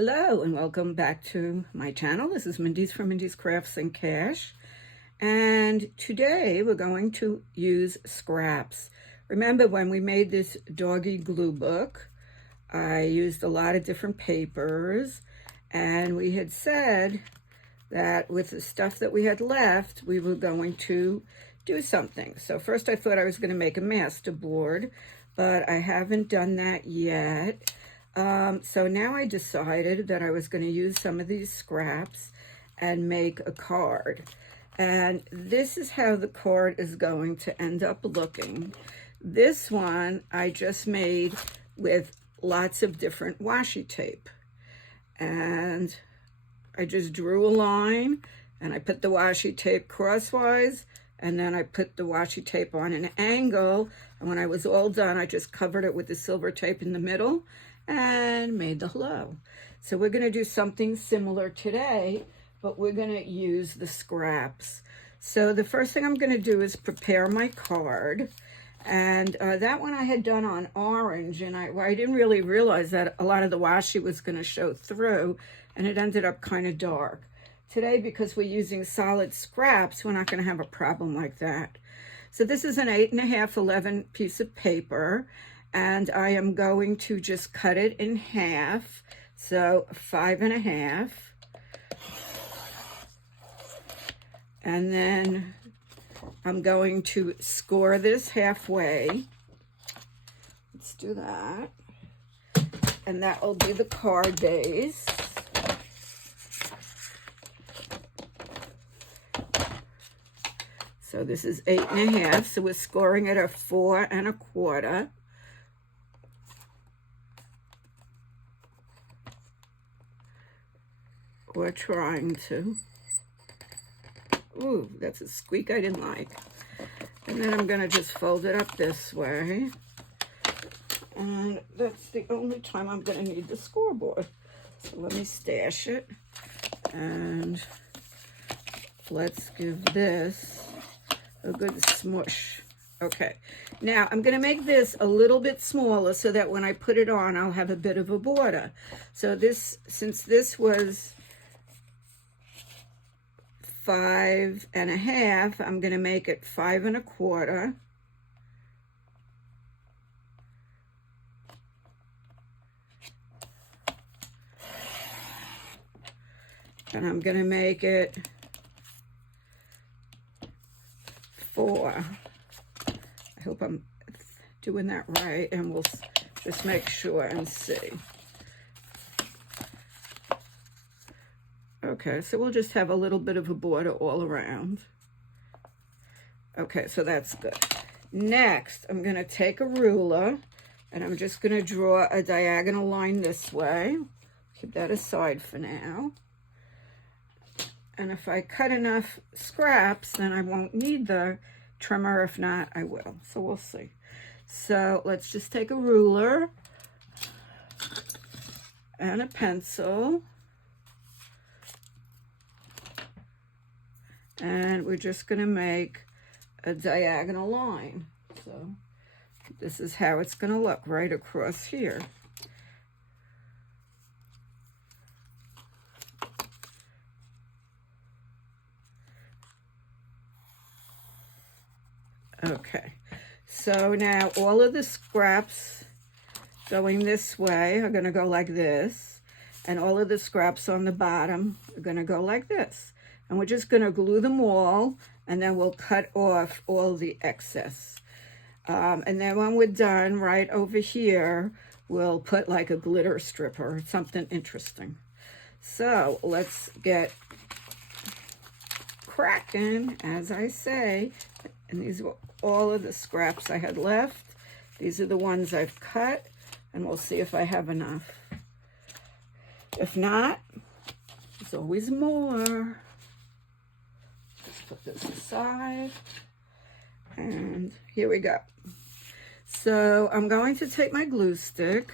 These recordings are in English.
Hello and welcome back to my channel. This is Mindy's from Mindy's Crafts and Cash. And today we're going to use scraps. Remember when we made this doggy glue book, I used a lot of different papers, and we had said that with the stuff that we had left, we were going to do something. So first I thought I was going to make a masterboard, but I haven't done that yet. So now I decided that I was going to use some of these scraps and make a card. And this is how the card is going to end up looking. This one I just made with lots of different washi tape. And I just drew a line and I put the washi tape crosswise, and then I put the washi tape on an angle. And when I was all done, I just covered it with the silver tape in the middle and made the hello. So we're going to do something similar today, but we're going to use the scraps. So the first thing I'm going to do is prepare my card. And that one I had done on orange, and I didn't really realize that a lot of the washi was going to show through, and it ended up kind of dark. Today, because we're using solid scraps, we're not going to have a problem like that. So this is an 8.5, 11 piece of paper, and I am going to just cut it in half. So 5.5. And then I'm going to score this halfway. Let's do that. And that will be the card base. So this is 8.5, so we're scoring at a 4.25. We're trying to. Ooh, that's a squeak I didn't like. And then I'm going to just fold it up this way. And that's the only time I'm going to need the scoreboard. So let me stash it. And let's give this a good smush. Okay, now I'm going to make this a little bit smaller so that when I put it on, I'll have a bit of a border. So this, since this was 5.5, I'm going to make it 5.25. And I'm going to make it 4. I hope I'm doing that right, and we'll just make sure and see. Okay, so we'll just have a little bit of a border all around. Okay, so that's good. Next, I'm going to take a ruler, and I'm just going to draw a diagonal line this way. Keep that aside for now. And if I cut enough scraps, then I won't need the trimmer. If not, I will. So we'll see. So let's just take a ruler and a pencil. And we're just going to make a diagonal line. So this is how it's going to look right across here. Okay, so now all of the scraps going this way are going to go like this, and all of the scraps on the bottom are going to go like this. And we're just going to glue them all, and then we'll cut off all the excess. And then when we're done, right over here, we'll put like a glitter stripper, something interesting. So let's get cracking, as I say. And these were all of the scraps I had left. These are the ones I've cut, and we'll see if I have enough. If not, there's always more. Just put this aside, and here we go. So I'm going to take my glue stick,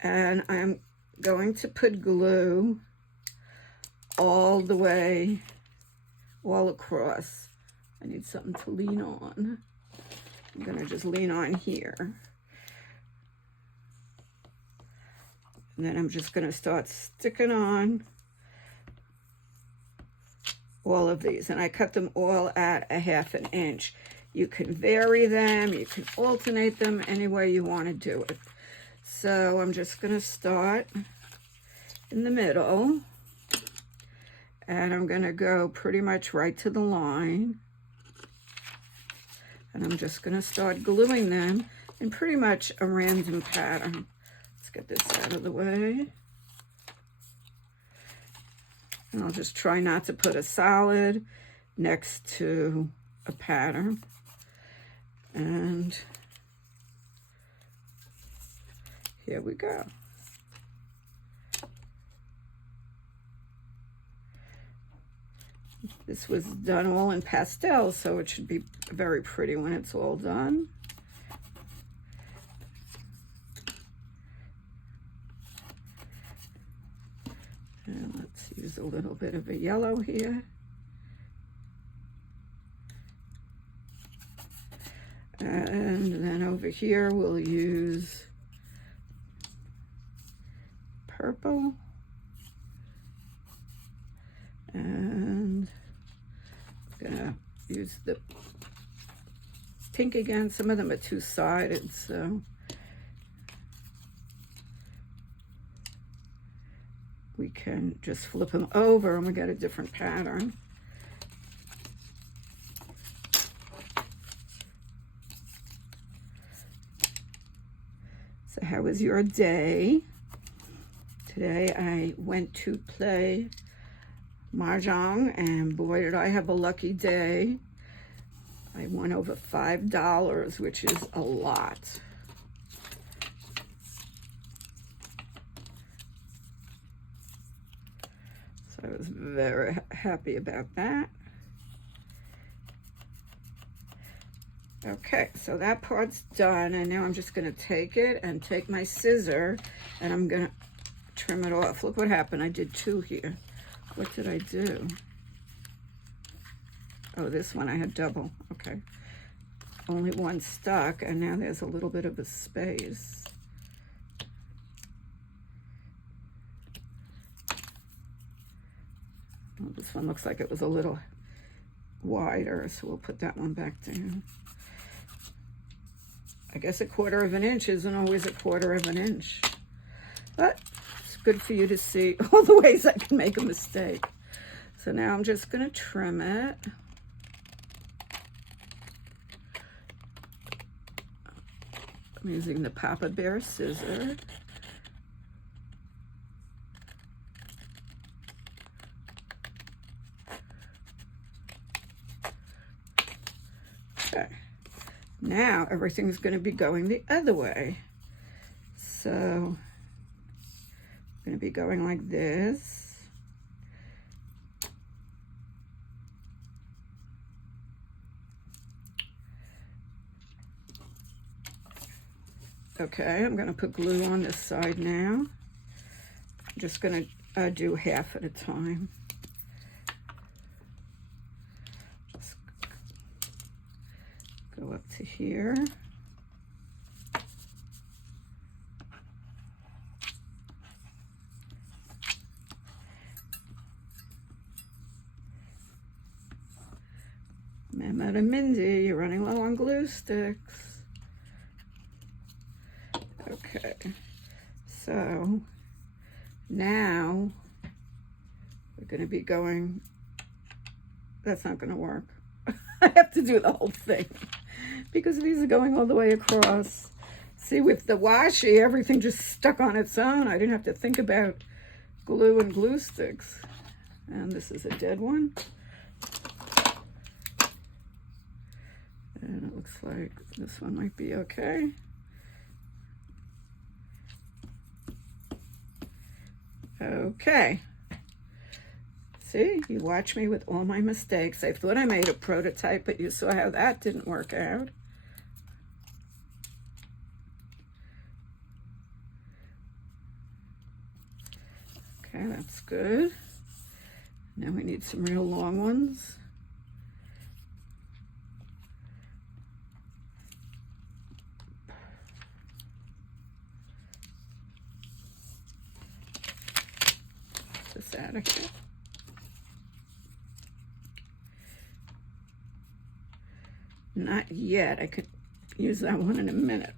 and I'm going to put glue all the way, all across. I need something to lean on. I'm going to just lean on here. And then I'm just going to start sticking on all of these. And I cut them all at 1/2 inch. You can vary them. You can alternate them any way you want to do it. So I'm just going to start in the middle. And I'm going to go pretty much right to the line. And I'm just going to start gluing them in pretty much a random pattern. Let's get this out of the way. And I'll just try not to put a solid next to a pattern. And here we go. This was done all in pastel, so it should be very pretty when it's all done. And let's use a little bit of a yellow here. And then over here we'll use purple. And I'm gonna use the pink again. Some of them are two-sided, so we can just flip them over and we get a different pattern. So how was your day? Today I went to play Mahjong, and boy did I have a lucky day. I won over $5, which is a lot. So I was very happy about that. Okay, so that part's done, and now I'm just going to take it and take my scissor and I'm going to trim it off. Look what happened. I did 2 here. What did I do? Oh, this one I had double. Okay. Only one stuck, and now there's a little bit of a space. Oh, this one looks like it was a little wider, so we'll put that one back down. I guess 1/4 inch isn't always 1/4 inch, but it's good for you to see all the ways I can make a mistake. So now I'm just going to trim it. I'm using the Papa Bear scissor. Okay. Now everything's going to be going the other way. So I'm going to be going like this. Okay, I'm going to put glue on this side now. I'm just going to do half at a time. Just go up to here. Mehmet and Mindy, you're running low on glue sticks. Okay, so now we're going to be going, that's not going to work. I have to do the whole thing because these are going all the way across. See, with the washi, everything just stuck on its own. I didn't have to think about glue and glue sticks. And this is a dead one. And it looks like this one might be okay. Okay. See, you watch me with all my mistakes. I thought I made a prototype, but you saw how that didn't work out. Okay, that's good. Now we need some real long ones. this out of here. Not yet. I could use that one in a minute.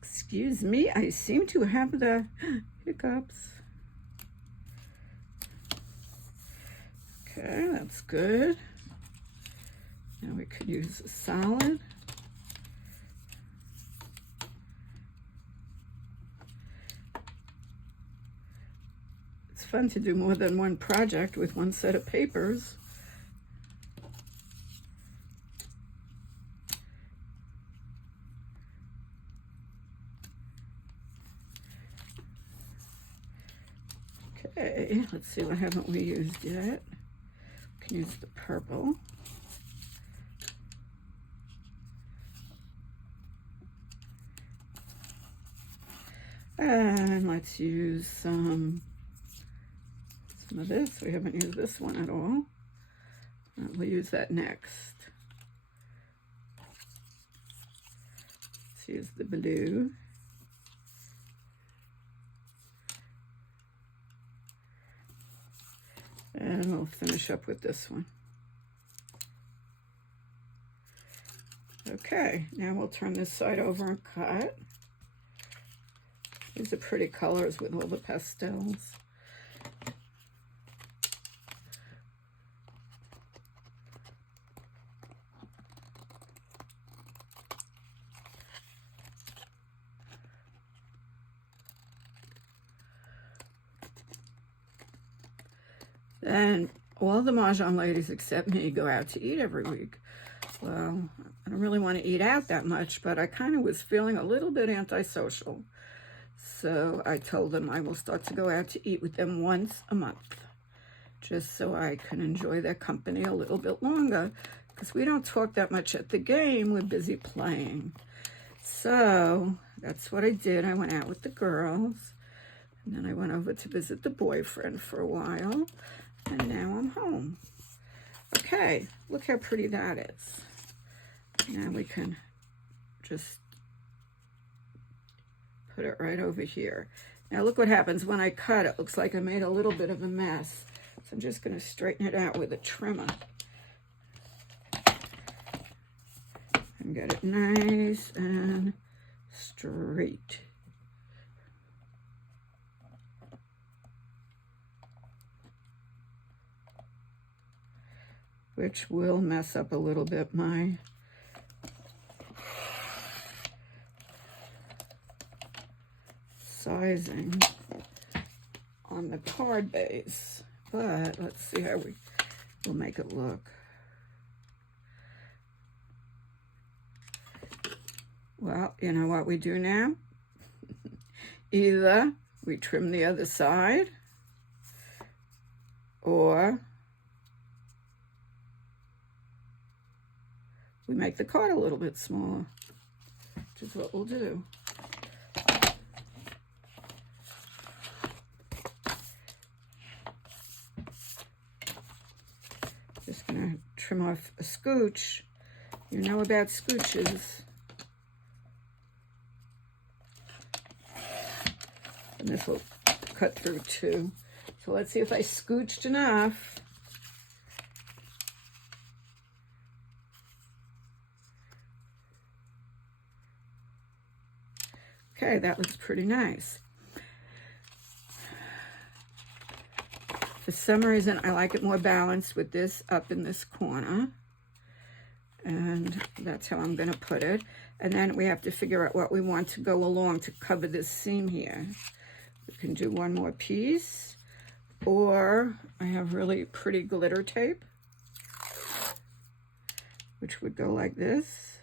Excuse me, I seem to have the hiccups. Okay, that's good. Now we could use a solid. It's fun to do more than one project with one set of papers. Okay, let's see, what haven't we used yet? We can use the purple. And let's use some of this. We haven't used this one at all. We'll use that next. Let's use the blue. And we'll finish up with this one. Okay, now we'll turn this side over and cut. These are pretty colors with all the pastels. And all the Mahjong ladies except me go out to eat every week. Well, I don't really want to eat out that much, but I kind of was feeling a little bit antisocial. So I told them I will start to go out to eat with them once a month, just so I can enjoy their company a little bit longer, because we don't talk that much at the game. We're busy playing. So that's what I did. I went out with the girls, and then I went over to visit the boyfriend for a while, and now I'm home. Okay, look how pretty that is. Now we can just put it right over here. Now look what happens when I cut. It looks like I made a little bit of a mess. So I'm just going to straighten it out with a trimmer. And get it nice and straight. Which will mess up a little bit my sizing on the card base, but let's see how we'll make it look. Well, you know what we do now? Either we trim the other side, or we make the card a little bit smaller, which is what we'll do. Just gonna trim off a scooch. You know about scooches. And this will cut through too. So let's see if I scooched enough. Okay, that looks pretty nice. For some reason, I like it more balanced with this up in this corner. And that's how I'm going to put it. And then we have to figure out what we want to go along to cover this seam here. We can do one more piece. Or I have really pretty glitter tape, which would go like this.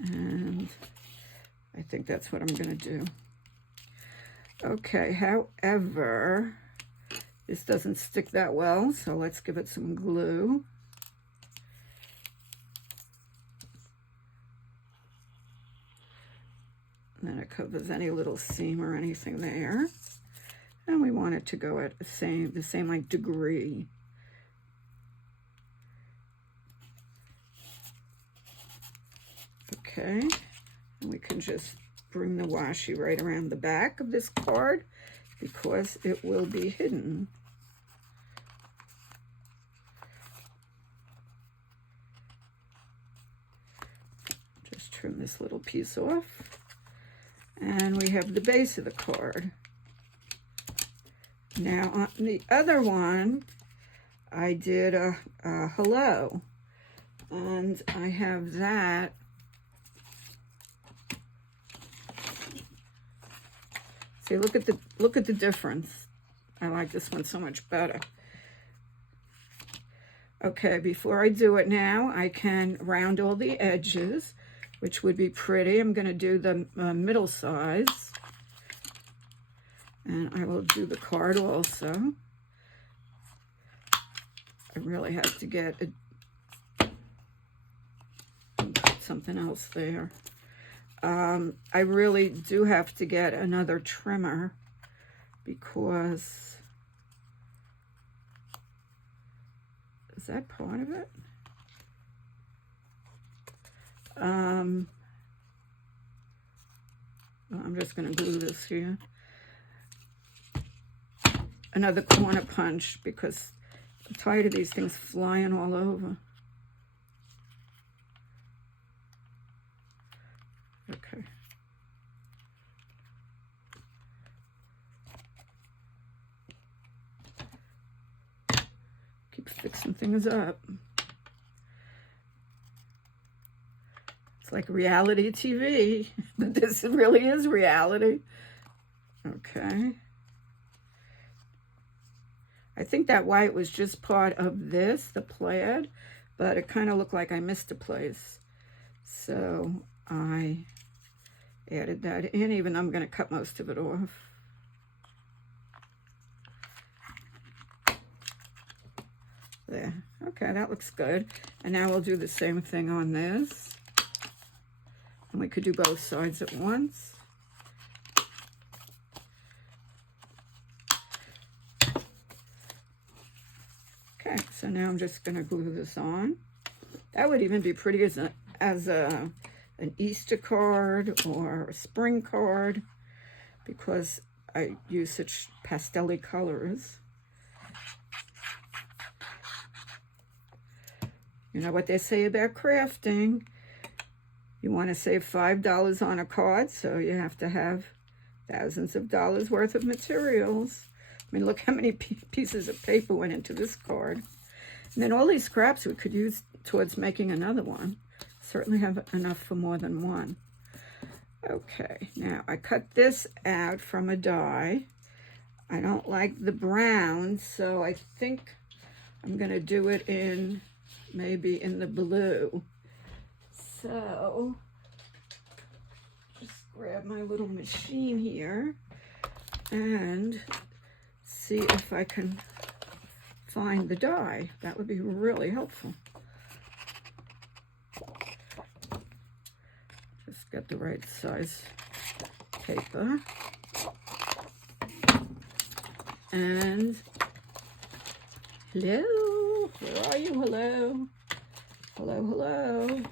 And I think that's what I'm going to do. Okay, however, this doesn't stick that well, so let's give it some glue. And then it covers any little seam or anything there. And we want it to go at the same like degree. Okay, and we can just bring the washi right around the back of this card because it will be hidden. Just trim this little piece off. And we have the base of the card. Now on the other one, I did a hello. And I have that. See, look at the difference. I like this one so much better. Okay, before I do it now, I can round all the edges, which would be pretty. I'm going to do the middle size. And I will do the card also. I really have to get something else there. I really do have to get another trimmer because, is that part of it? I'm just going to glue this here. Another corner punch because I'm tired of these things flying all over. Okay. Keep fixing things up. It's like reality TV, but this really is reality. Okay. I think that white was just part of this, the plaid, but it kind of looked like I missed a place. So I added that in, even though I'm going to cut most of it off. There. Okay, that looks good. And now we'll do the same thing on this. And we could do both sides at once. Okay, so now I'm just going to glue this on. That would even be pretty as an Easter card or a spring card because I use such pastel-y colors. You know what they say about crafting. You want to save $5 on a card, so you have to have thousands of dollars worth of materials. I mean, look how many pieces of paper went into this card. And then all these scraps we could use towards making another one. Certainly have enough for more than one. Okay, now I cut this out from a die. I don't like the brown, so I think I'm going to do it in, maybe in the blue. So, just grab my little machine here and see if I can find the die. That would be really helpful. Just get the right size paper. And hello, where are you? Hello, hello, hello.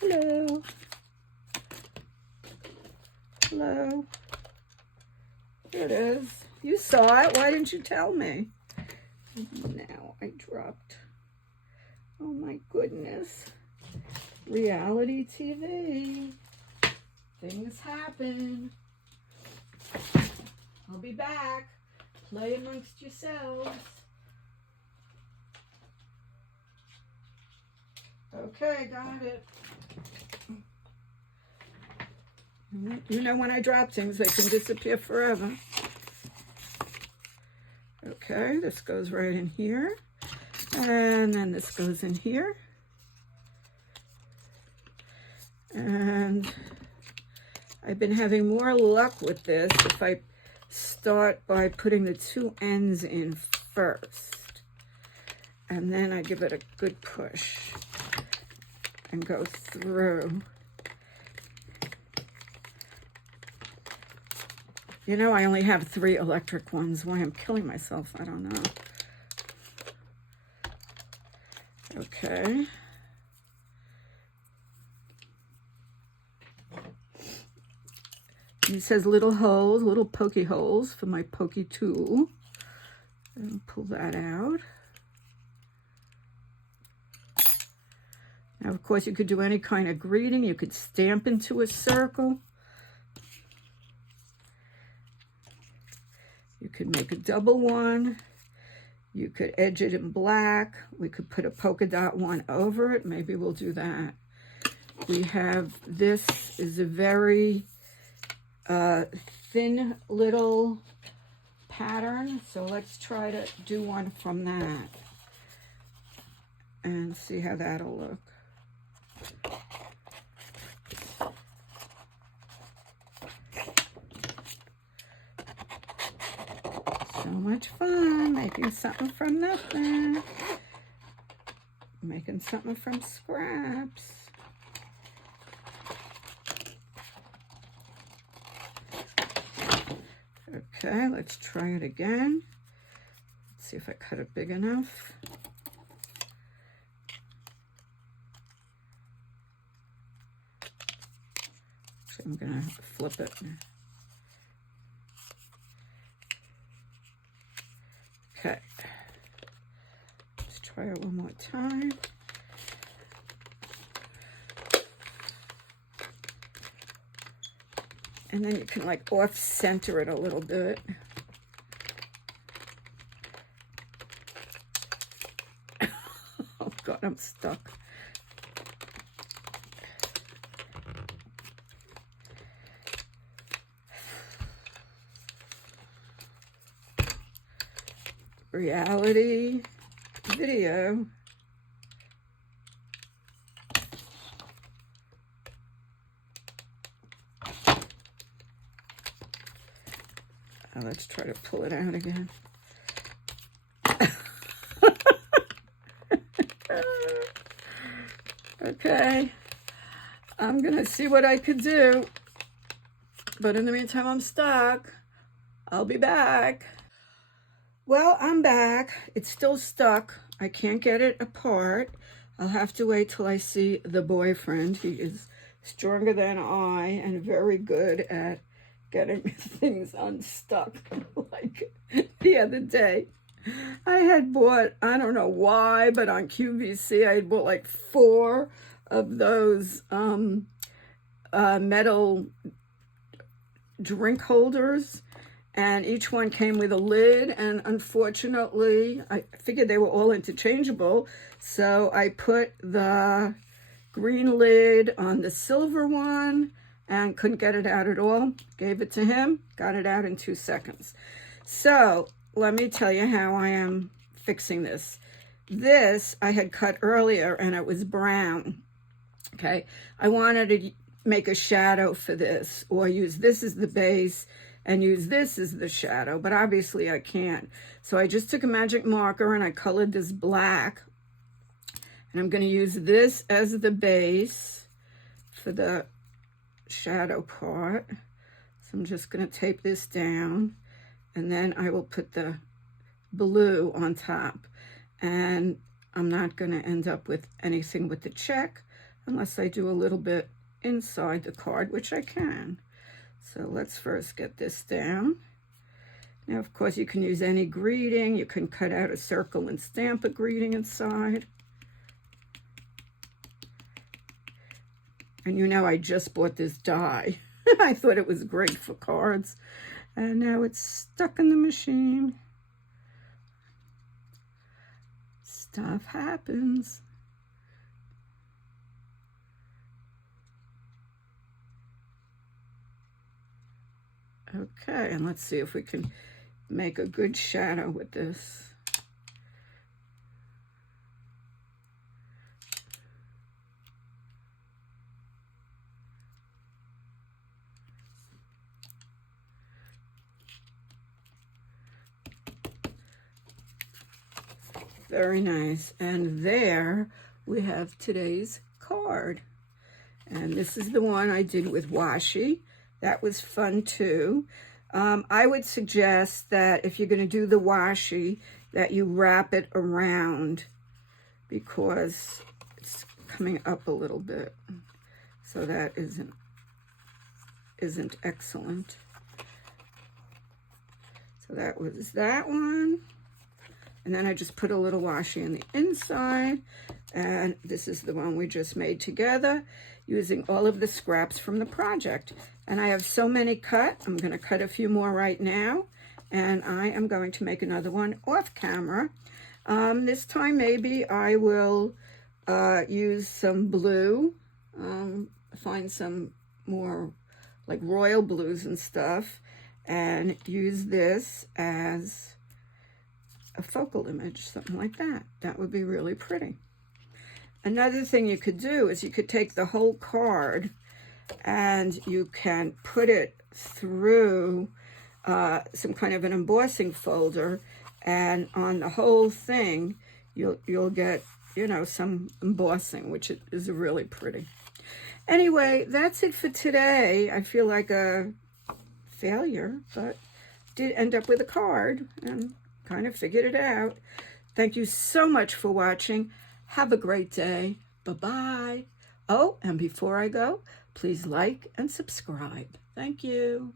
Hello. Hello. Here it is. You saw it. Why didn't you tell me? Now I dropped. Oh my goodness. Reality TV. Things happen. I'll be back. Play amongst yourselves. Okay, got it. You know when I drop things, they can disappear forever. Okay, this goes right in here. And then this goes in here. And I've been having more luck with this if I start by putting the two ends in first. And then I give it a good push and go through. You know, I only have 3 electric ones. Why I'm killing myself, I don't know. Okay. It says little holes, little pokey holes for my pokey tool. And pull that out. Now, of course, you could do any kind of greeting. You could stamp into a circle. You could make a double one. You could edge it in black. We could put a polka dot one over it. Maybe we'll do that. We have, this is a very thin little pattern. So let's try to do one from that and see how that'll look. So much fun making something from nothing, making something from scraps. Okay, let's try it again. Let's see if I cut it big enough. So I'm gonna flip it. Okay, let's try it one more time. And then you can like off-center it a little bit. Oh God, I'm stuck. Reality video. Let's try to pull it out again. Okay, I'm gonna see what I could do, but in the meantime I'm stuck. I'll be back. Well, I'm back. It's still stuck. I can't get it apart. I'll have to wait till I see the boyfriend. He is stronger than I and very good at getting things unstuck. Like the other day, I had bought, I don't know why, but on QVC, I had bought like 4 of those metal drink holders, and each one came with a lid, and unfortunately, I figured they were all interchangeable, so I put the green lid on the silver one, and couldn't get it out at all. Gave it to him, got it out in 2 seconds. So let me tell you how I am fixing this. This I had cut earlier and it was brown, okay? I wanted to make a shadow for this, or use this as the base and use this as the shadow, but obviously I can't. So I just took a magic marker and I colored this black, and I'm gonna use this as the base for the shadow part. So I'm just going to tape this down, and then I will put the blue on top, and I'm not going to end up with anything with the check unless I do a little bit inside the card, which I can. So let's first get this down. Now, of course, you can use any greeting. You can cut out a circle and stamp a greeting inside. And you know, I just bought this die. I thought it was great for cards. And now it's stuck in the machine. Stuff happens. Okay, and let's see if we can make a good shadow with this. Very nice. And there we have today's card. And this is the one I did with washi. That was fun too. I would suggest that if you're going to do the washi, that you wrap it around, because it's coming up a little bit. So that isn't isn't excellent. So that was that one. And then I just put a little washi in the inside. And this is the one we just made together using all of the scraps from the project. And I have so many cut. I'm going to cut a few more right now. And I am going to make another one off camera. This time maybe I will use some blue. Find some more like royal blues and stuff. And use this as a focal image, something like that. That would be really pretty. Another thing you could do is you could take the whole card and you can put it through some kind of an embossing folder, and on the whole thing you'll get, you know, some embossing, which is really pretty. Anyway, that's it for today. I feel like a failure, but did end up with a card and kind of figured it out. Thank you so much for watching. Have a great day. Bye-bye. Oh, and before I go, please like and subscribe. Thank you.